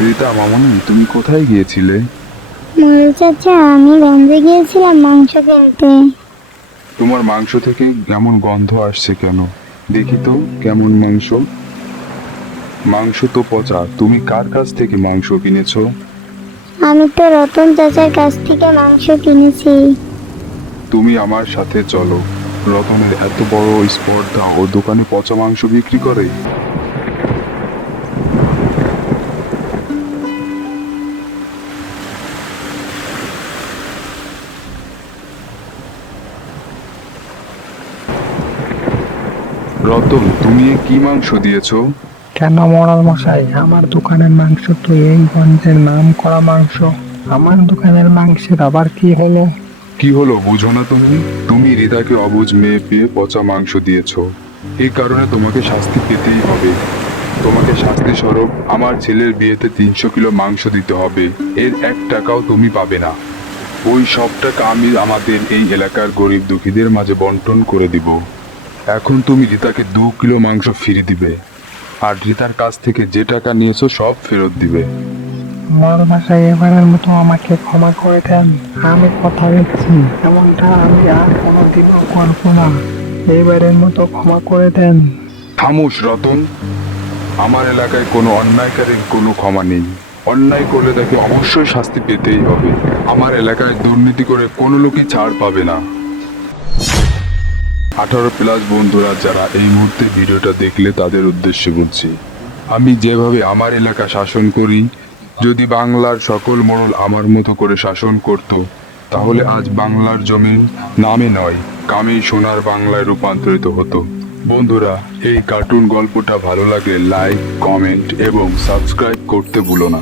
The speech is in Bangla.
রীতা মামনি তুমি কোথায় গিয়েছিলে? মোড়ল চাচা আমি গঞ্জে গিয়েছিলাম মাংস কিনতে। তোমার মাংস থেকে কেমন গন্ধ আসছে কেন? দেখি তো কেমন মাংস? মাংস তো পচা তুমি কার কাছ থেকে মাংস কিনেছো? আমি তো রতন চাচার কাছ থেকে মাংস কিনেছি। তুমি আমার সাথে চলো। রতনের এত বড় স্পর্ধা ও দোকানে পচা মাংস বিক্রি করে? রতন তুমি কি মাংস দিয়েছ? কেন মরাল মশাই? আমার দোকানের মাংস তো এই গঞ্জের নাম করা মাংস। আমার দোকানের মাংসের আবার কি হলো? কি হলো বুঝো না তুমি? তুমি রিতাকে অবুঝ মেয়ে পেয়ে পচা মাংস দিয়েছ। এই কারণে তোমাকে শাস্তি পেতেই হবে। তোমাকে শাস্তি স্বরূপ আমার ছেলের বিয়েতে তিনশো কিলো মাংস দিতে হবে। এর এক টাকাও তুমি পাবে না। ওই সব টাকা আমি আমাদের এই এলাকার গরিব দুঃখীদের মাঝে বন্টন করে দিব। এখন তুমি রিতাকে দু কিলো মাংস ফিরে দিবে। আর রিতার কাছ থেকে যে টাকা নিয়েছো সব ফেরত দিবে। মরাল মশাই এবারের মতো আমাকে ক্ষমা করে দেন। আমি কথা দিচ্ছি এমনটা আমি আর কোনোদিনও করব না। এবারের মতো ক্ষমা করে দেন। থামুস রতন। আমার এলাকায় কোনো অন্যায়কারীর কোনো ক্ষমা নেই। অন্যায় করলে তাকে অবশ্যই শাস্তি পেতেই হবে। আমার এলাকায় দুর্নীতি করে কোনো লোকই ছাড় পাবে না। আঠারো প্লাস বন্ধুরা, যারা এই মুহূর্তে ভিডিওটা দেখলে তাদের উদ্দেশ্যে বলছি, আমি যেভাবে আমার এলাকা শাসন করি, যদি বাংলার সকল মোড়ল আমার মতো করে শাসন করত, তাহলে আজ বাংলার জমিন নামে নয়, কামেই সোনার বাংলায় রূপান্তরিত হতো। বন্ধুরা, এই কার্টুন গল্পটা ভালো লাগলে লাইক কমেন্ট এবং সাবস্ক্রাইব করতে ভুলো না।